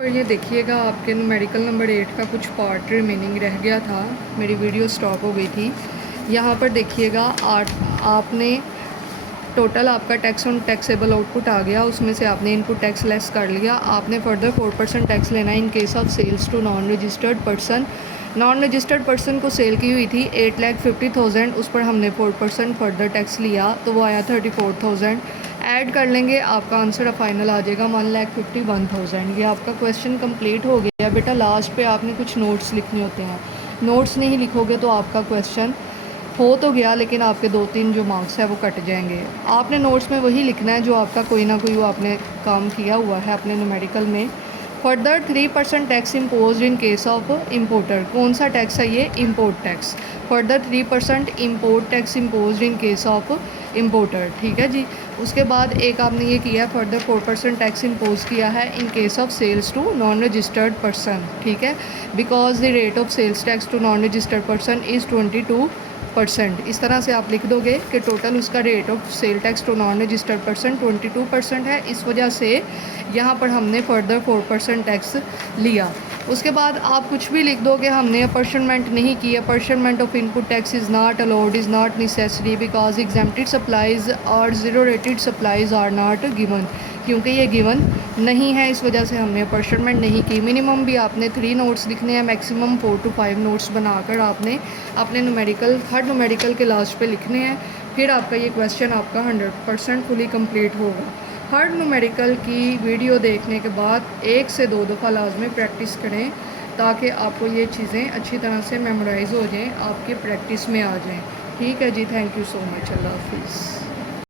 पर ये देखिएगा आपके न्यूमेरिकल नंबर 8 का कुछ पार्ट रिमेनिंग रह गया था, मेरी वीडियो स्टॉप हो गई थी। यहाँ पर देखिएगा आपने टोटल आपका टैक्स ऑन टैक्सेबल आउटपुट आ गया, उसमें से आपने इनपुट टैक्स लेस कर लिया। आपने फर्दर 4% टैक्स लेना है in case of sales to non registered person. Non registered person को सेल की हुई थी 8,50,000, उस पर हमने 4% फर्दर टैक्स लिया तो वो आया 34,000। ऐड कर लेंगे, आपका आंसर फाइनल आ जाएगा 1,51,000। ये आपका क्वेश्चन कंप्लीट हो गया बेटा। लास्ट पे आपने कुछ नोट्स लिखने होते हैं, नोट्स नहीं लिखोगे तो आपका क्वेश्चन हो तो गया लेकिन आपके 2-3 जो मार्क्स है वो कट जाएंगे। आपने नोट्स में वही लिखना है जो आपका कोई ना कोई वो आपने काम किया हुआ है अपने न्यूमेरिकल में। Further 3% tax impose in case of importer. कौन सा टैक्स है ये? Import tax. Further 3% import tax impose in case of importer. ठीक है जी। उसके बाद एक आपने ये किया, फर्दर 4% टैक्स इम्पोज किया है in case of sales to non registered person. ठीक है, because the rate of sales tax to non registered person is 22%। इस तरह से आप लिख दोगे कि टोटल उसका rate of sale tax to non registered person 22% है, इस वजह से यहाँ पर हमने फर्दर 4% टैक्स लिया। उसके बाद आप कुछ भी लिख दो कि हमने अपॉर्शनमेंट नहीं की। Apportionment of input tax is not allowed, is not necessary because exempted supplies और zero rated supplies are not given, क्योंकि ये गिवन नहीं है, इस वजह से हमने अपॉर्शनमेंट नहीं की। मिनिमम भी आपने 3 नोट्स लिखने हैं, मैक्सिमम 4 to 5 नोट्स बनाकर आपने अपने न्यूमेरिकल हर न्यूमेरिकल के लास्ट पे लिखने हैं। फिर आपका ये क्वेश्चन आपका 100% फुली कंप्लीट होगा। हर न्यूमेरिकल की वीडियो देखने के बाद 1 से 2 दफ़ा लाजमी प्रैक्टिस करें ताकि आपको ये चीज़ें अच्छी तरह से मेमोराइज़ हो जाएं, आपके प्रैक्टिस में आ जाएं। ठीक है जी, थैंक यू सो मच। अल्लाह हाफिज़।